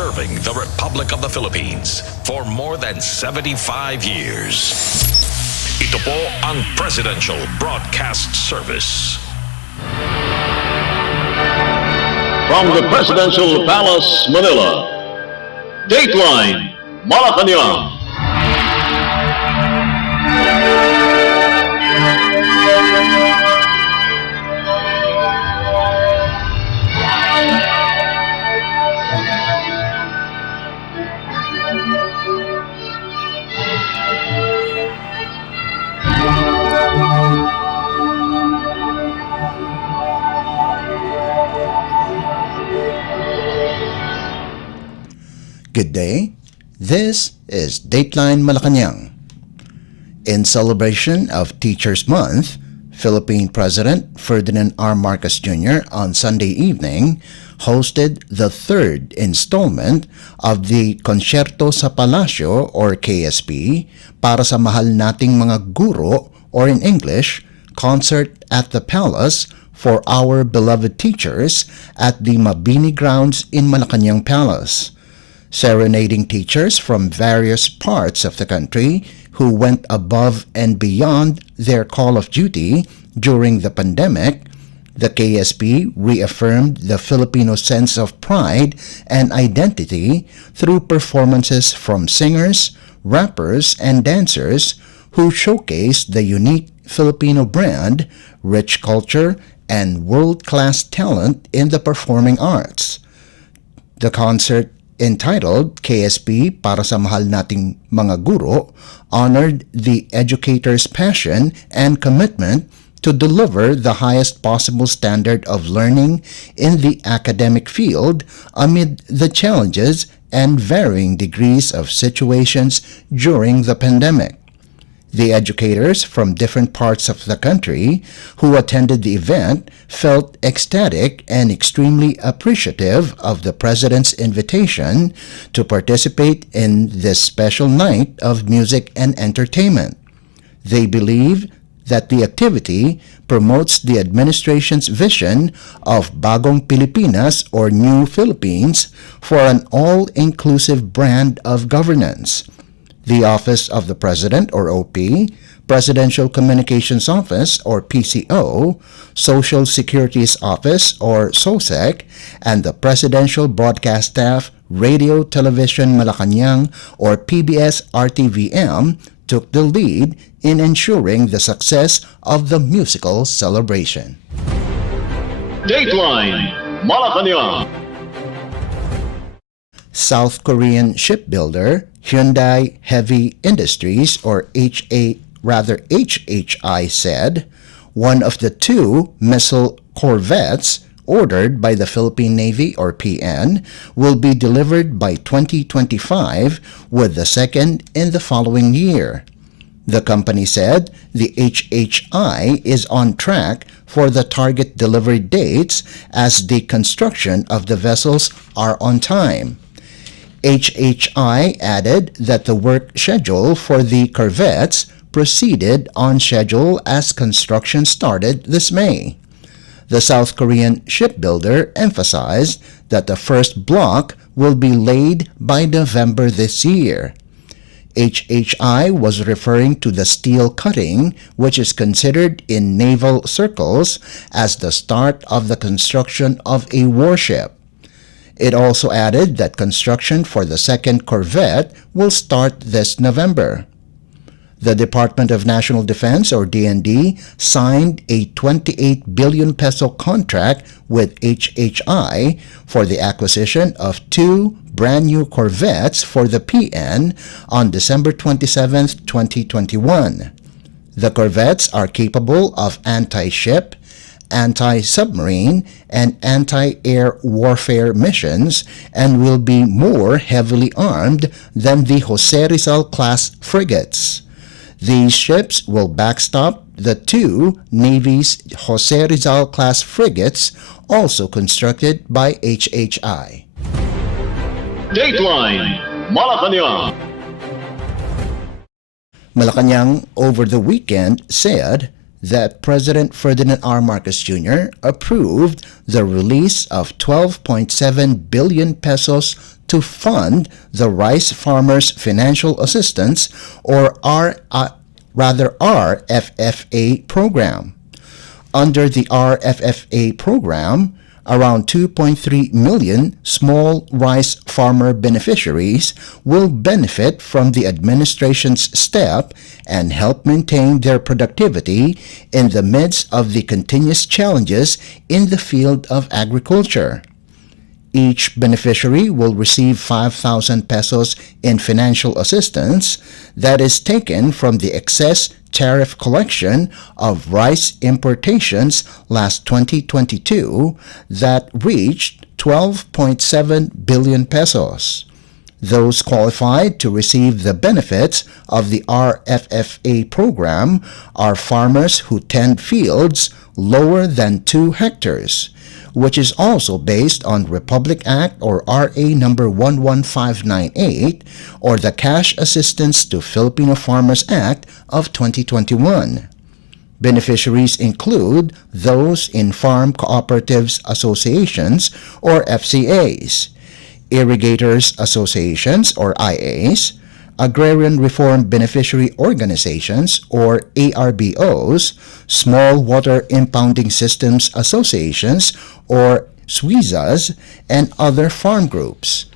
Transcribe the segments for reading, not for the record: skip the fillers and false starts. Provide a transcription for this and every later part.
serving the Republic of the Philippines for more than 75 years. Ito po ang Presidential Broadcast Service. From the Presidential Palace, Manila, Dateline Malacañang. Good day. This is Dateline Malacañang. In celebration of Teachers Month, Philippine President Ferdinand R. Marcos Jr. on Sunday evening hosted the third installment of the Concierto sa Palacio or KSP para sa mahal nating mga guro or in English, Concert at the Palace for our beloved teachers at the Mabini Grounds in Malacañang Palace. Serenading teachers from various parts of the country who went above and beyond their call of duty during the pandemic, the KSP reaffirmed the Filipino sense of pride and identity through performances from singers, rappers, and dancers who showcased the unique Filipino brand, rich culture, and world-class talent in the performing arts. The concert, entitled KSP para sa mahal nating mga guro, honored the educators' passion and commitment to deliver the highest possible standard of learning in the academic field amid the challenges and varying degrees of situations during the pandemic. The educators from different parts of the country who attended the event felt ecstatic and extremely appreciative of the President's invitation to participate in this special night of music and entertainment. They believe that the activity promotes the administration's vision of Bagong Pilipinas or New Philippines for an all-inclusive brand of governance. The Office of the President or OP, Presidential Communications Office or PCO, Social Security's Office or SOSEC, and the Presidential Broadcast Staff, Radio Television Malacañang or PBS-RTVM took the lead in ensuring the success of the musical celebration. Dateline Malacañang. South Korean shipbuilder Hyundai Heavy Industries or HHI said one of the two missile corvettes ordered by the Philippine Navy or PN will be delivered by 2025 with the second in the following year. The company said the HHI is on track for the target delivery dates as the construction of the vessels are on time. HHI added that the work schedule for the corvettes proceeded on schedule as construction started this May. The South Korean shipbuilder emphasized that the first block will be laid by November this year. HHI was referring to the steel cutting, which is considered in naval circles as the start of the construction of a warship. It also added that construction for the second corvette will start this November. The Department of National Defense or DND signed a 28 billion peso contract with HHI for the acquisition of two brand new corvettes for the PN on December 27, 2021. The corvettes are capable of anti-ship, anti-submarine, and anti-air warfare missions and will be more heavily armed than the Jose Rizal-class frigates. These ships will backstop the two Navy's Jose Rizal-class frigates also constructed by HHI. Dateline Malacañang. Malacañang over the weekend said that President Ferdinand R. Marcos Jr. approved the release of 12.7 billion pesos to fund the Rice Farmers Financial Assistance or RFFA program. Under the RFFA program, around 2.3 million small rice farmer beneficiaries will benefit from the administration's step and help maintain their productivity in the midst of the continuous challenges in the field of agriculture. Each beneficiary will receive 5,000 pesos in financial assistance that is taken from the excess tariff collection of rice importations last 2022 that reached 12.7 billion pesos. Those qualified to receive the benefits of the RFFA program are farmers who tend fields lower than 2 hectares, which is also based on Republic Act or RA number 11598 or the Cash Assistance to Filipino Farmers Act of 2021. Beneficiaries include those in Farm Cooperatives Associations or FCAs, Irrigators Associations or IAs, Agrarian Reform Beneficiary Organizations or ARBOs, Small Water Impounding Systems Associations or SWIZAs, and other farm groups.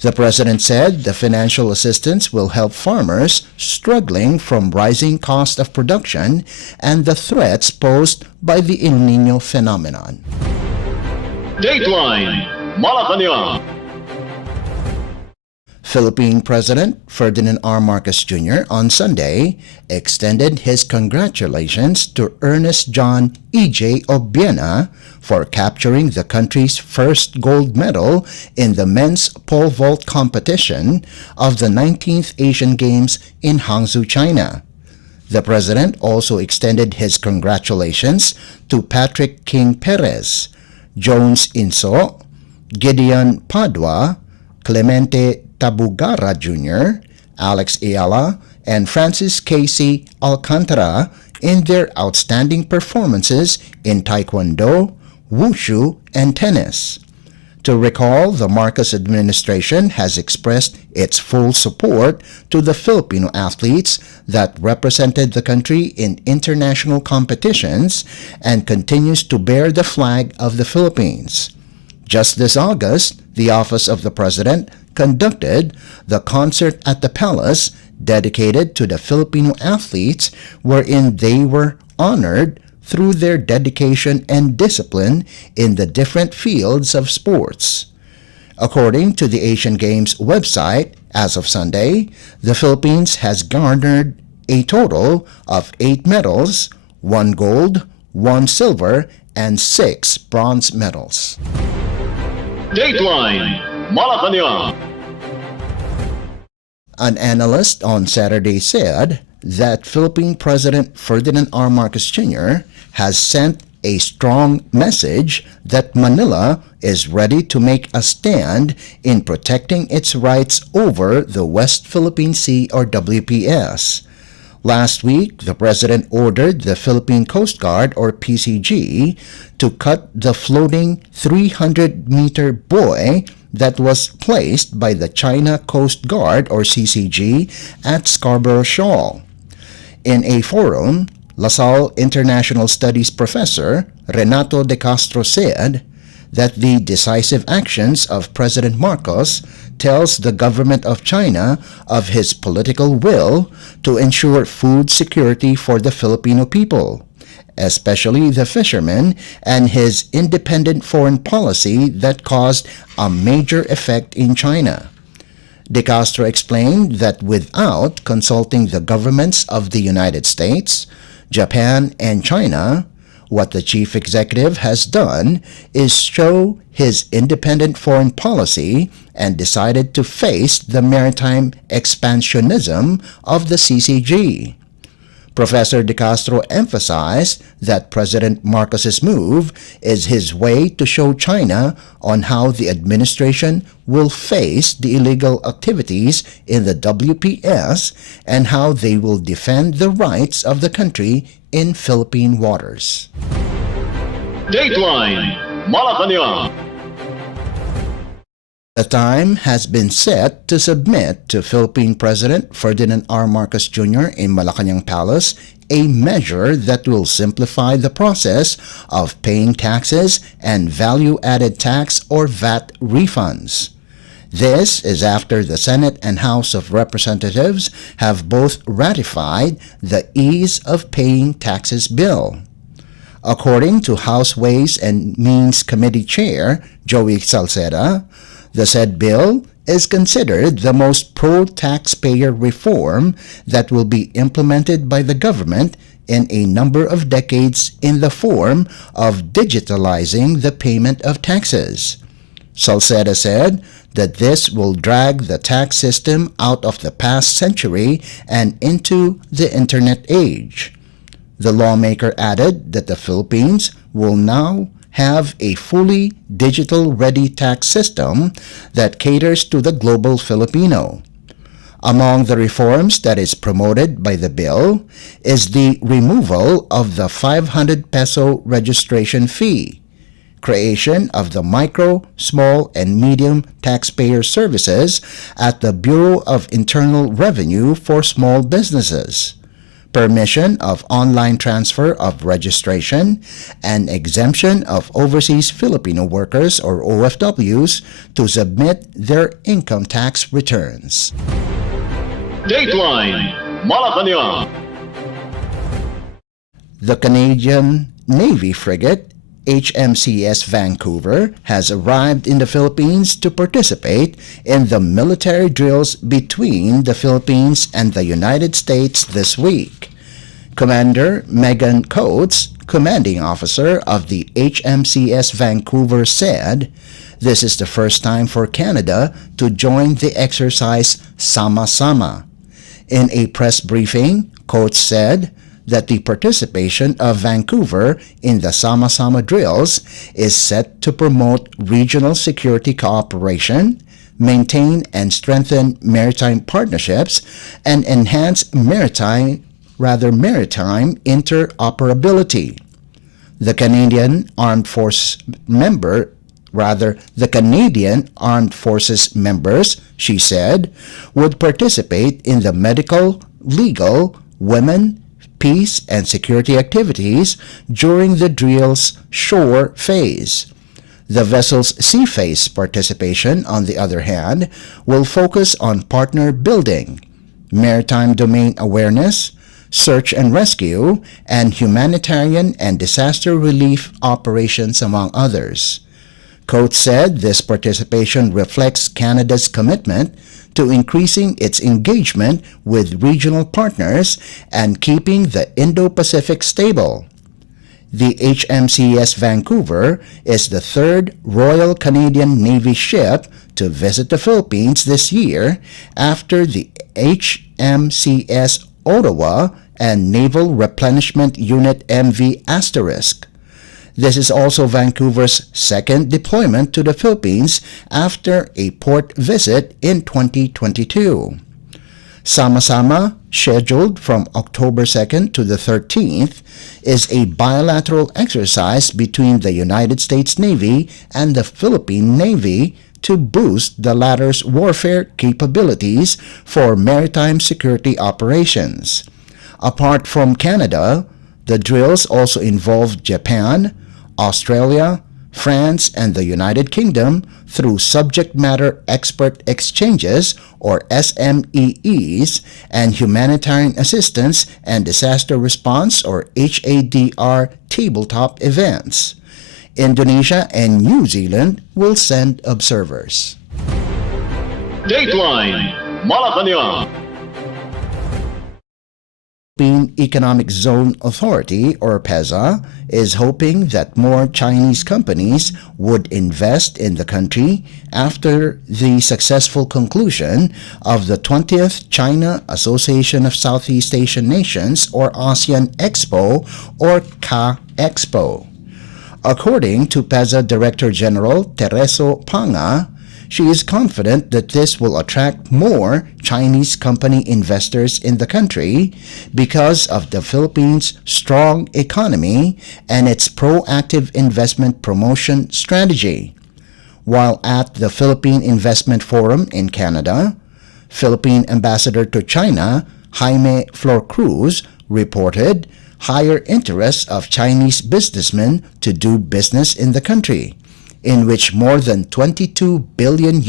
The President said the financial assistance will help farmers struggling from rising cost of production and the threats posed by the El Nino phenomenon. Dateline Malacañang. Philippine President Ferdinand R. Marcos Jr. on Sunday extended his congratulations to Ernest John E.J. Obiena for capturing the country's first gold medal in the men's pole vault competition of the 19th Asian Games in Hangzhou, China. The President also extended his congratulations to Patrick King Perez, Jones Inso, Gideon Padua, Clemente Tabugara Jr., Alex Ayala, and Francis Casey Alcantara in their outstanding performances in Taekwondo, Wushu, and tennis. To recall, the Marcos administration has expressed its full support to the Filipino athletes that represented the country in international competitions and continues to bear the flag of the Philippines. Just this August, the Office of the President conducted the Concert at the Palace dedicated to the Filipino athletes, wherein they were honored through their dedication and discipline in the different fields of sports. According to the Asian Games website, as of Sunday, the Philippines has garnered a total of 8 medals, 1 gold, 1 silver, and 6 bronze medals. Dateline Malacañang. An analyst on Saturday said that Philippine President Ferdinand R. Marcos Jr. has sent a strong message that Manila is ready to make a stand in protecting its rights over the West Philippine Sea or WPS. Last week, the President ordered the Philippine Coast Guard or PCG to cut the floating 300-meter buoy that was placed by the China Coast Guard or CCG at Scarborough Shoal. In a forum, LaSalle International Studies professor Renato de Castro said that the decisive actions of President Marcos tells the government of China of his political will to ensure food security for the Filipino people, especially the fishermen, and his independent foreign policy that caused a major effect in China. De Castro explained that without consulting the governments of the United States, Japan, and China, what the chief executive has done is show his independent foreign policy and decided to face the maritime expansionism of the CCG. Professor De Castro emphasized that President Marcos's move is his way to show China on how the administration will face the illegal activities in the WPS and how they will defend the rights of the country in Philippine waters. Dateline Malacañang. The time has been set to submit to Philippine President Ferdinand R. Marcos Jr. in Malacañang Palace a measure that will simplify the process of paying taxes and value-added tax or VAT refunds. This is after the Senate and House of Representatives have both ratified the Ease of Paying Taxes Bill. According to House Ways and Means Committee Chair Joey Salceda, the said bill is considered the most pro-taxpayer reform that will be implemented by the government in a number of decades in the form of digitalizing the payment of taxes. Salceda said that this will drag the tax system out of the past century and into the internet age. The lawmaker added that the Philippines will now have a fully digital-ready tax system that caters to the global Filipino. Among the reforms that is promoted by the bill is the removal of the 500 peso registration fee, creation of the Micro, Small, and Medium Taxpayer Services at the Bureau of Internal Revenue for small businesses, permission of online transfer of registration, and exemption of overseas Filipino workers or OFWs to submit their income tax returns. Dateline Malacañang. The Canadian Navy frigate HMCS Vancouver has arrived in the Philippines to participate in the military drills between the Philippines and the United States this week. Commander Megan Coates, commanding officer of the HMCS Vancouver, said, "This is the first time for Canada to join the exercise Sama-Sama." In a press briefing, Coates said that the participation of Vancouver in the Sama-Sama drills is set to promote regional security cooperation, maintain and strengthen maritime partnerships, and enhance maritime interoperability. The Canadian Armed Forces members, she said, would participate in the medical, legal, women, peace, and security activities during the drill's shore phase. The vessel's sea phase participation, on the other hand, will focus on partner building, maritime domain awareness, search and rescue, and humanitarian and disaster relief operations, among others. Coates said this participation reflects Canada's commitment to increasing its engagement with regional partners and keeping the Indo-Pacific stable. The HMCS Vancouver is the third Royal Canadian Navy ship to visit the Philippines this year after the HMCS Ottawa and Naval Replenishment Unit MV Asterisk. This is also Vancouver's second deployment to the Philippines after a port visit in 2022. Sama-Sama, scheduled from October 2nd to the 13th, is a bilateral exercise between the United States Navy and the Philippine Navy to boost the latter's warfare capabilities for maritime security operations. Apart from Canada, the drills also involve Japan, Australia, France, and the United Kingdom through subject matter expert exchanges, or SMEEs, and humanitarian assistance and disaster response, or HADR, tabletop events. Indonesia and New Zealand will send observers. Dateline Malacañang. Philippine Economic Zone Authority, or PEZA, is hoping that more Chinese companies would invest in the country after the successful conclusion of the 20th China Association of Southeast Asian Nations, or ASEAN Expo, or CA Expo. According to PEZA Director General Tereso Panga, she is confident that this will attract more Chinese company investors in the country because of the Philippines' strong economy and its proactive investment promotion strategy. While at the Philippine Investment Forum in Canada, Philippine Ambassador to China Jaime Flor-Cruz reported higher interest of Chinese businessmen to do business in the country, in which more than $22 billion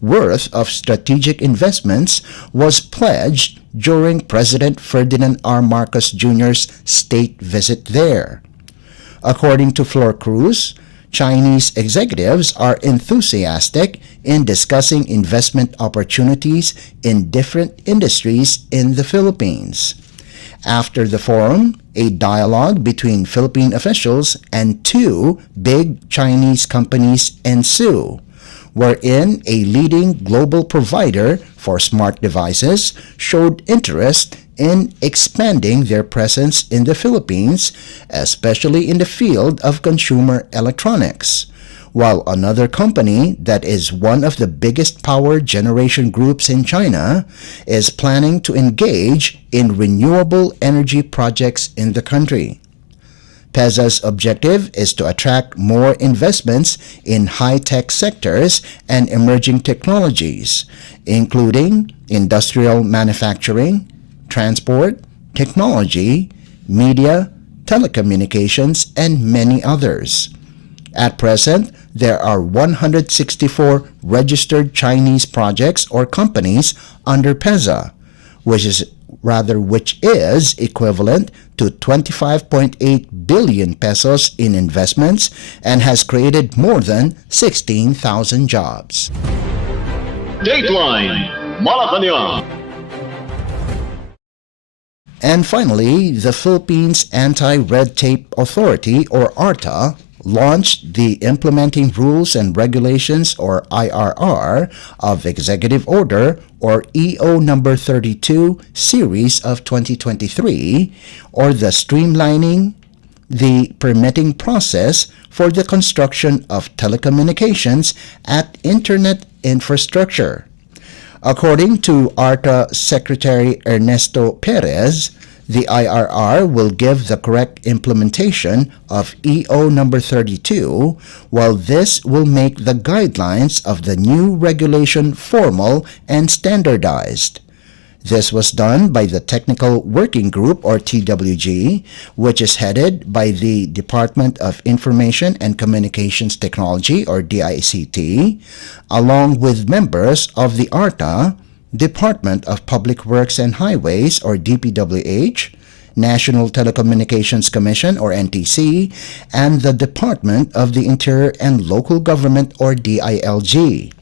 worth of strategic investments was pledged during President Ferdinand R. Marcos Jr.'s state visit there. According to Flor-Cruz, Chinese executives are enthusiastic in discussing investment opportunities in different industries in the Philippines. After the forum, a dialogue between Philippine officials and two big Chinese companies ensue, wherein a leading global provider for smart devices showed interest in expanding their presence in the Philippines, especially in the field of consumer electronics, while another company that is one of the biggest power generation groups in China is planning to engage in renewable energy projects in the country. PEZA's objective is to attract more investments in high-tech sectors and emerging technologies, including industrial manufacturing, transport, technology, media, telecommunications, and many others. At present, there are 164 registered Chinese projects or companies under PEZA, which is equivalent to 25.8 billion pesos in investments and has created more than 16,000 jobs. Dateline Malacañang. And finally, the Philippines Anti-Red Tape Authority, or ARTA, launched the Implementing Rules and Regulations, or IRR, of Executive Order, or EO number 32, series of 2023, or the streamlining the permitting process for the construction of telecommunications at internet infrastructure. According to ARTA Secretary Ernesto Perez, the IRR will give the correct implementation of EO number 32, while this will make the guidelines of the new regulation formal and standardized. This was done by the Technical Working Group, or TWG, which is headed by the Department of Information and Communications Technology, or DICT, along with members of the ARTA, Department of Public Works and Highways, or DPWH, National Telecommunications Commission, or NTC, and the Department of the Interior and Local Government, or DILG.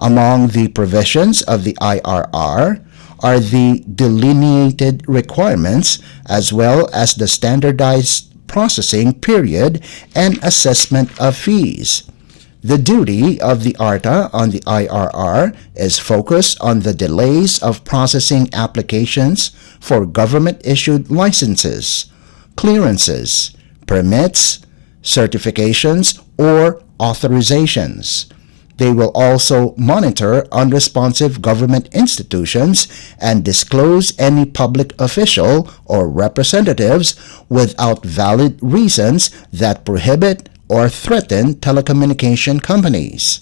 Among the provisions of the IRR are the delineated requirements as well as the standardized processing period and assessment of fees. The duty of the ARTA on the IRR is focused on the delays of processing applications for government-issued licenses, clearances, permits, certifications, or authorizations. They will also monitor unresponsive government institutions and disclose any public official or representatives without valid reasons that prohibit or threaten telecommunication companies.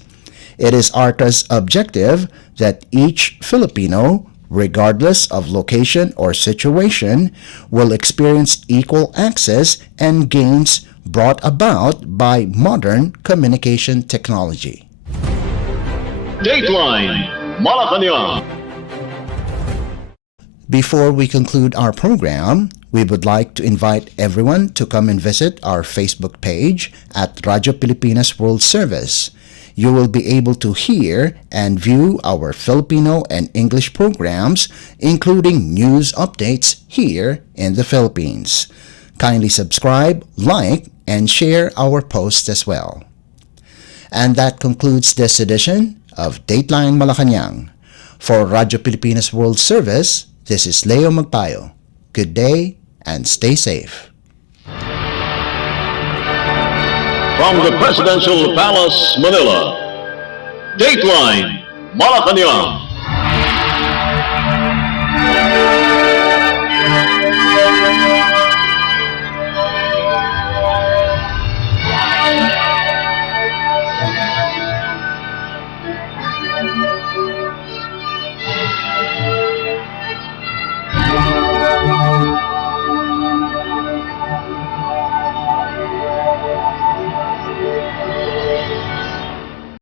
It is ARTA's objective that each Filipino, regardless of location or situation, will experience equal access and gains brought about by modern communication technology. Dateline Malacañang. Before we conclude our program, we would like to invite everyone to come and visit our Facebook page at Radyo Pilipinas World Service. You will be able to hear and view our Filipino and English programs, including news updates here in the Philippines. Kindly subscribe, like, and share our posts as well. And that concludes this edition of Dateline Malacañang. For Radyo Pilipinas World Service, this is Leo Magpayo. Good day and stay safe. From the Presidential Palace, Manila, Dateline Malacañang.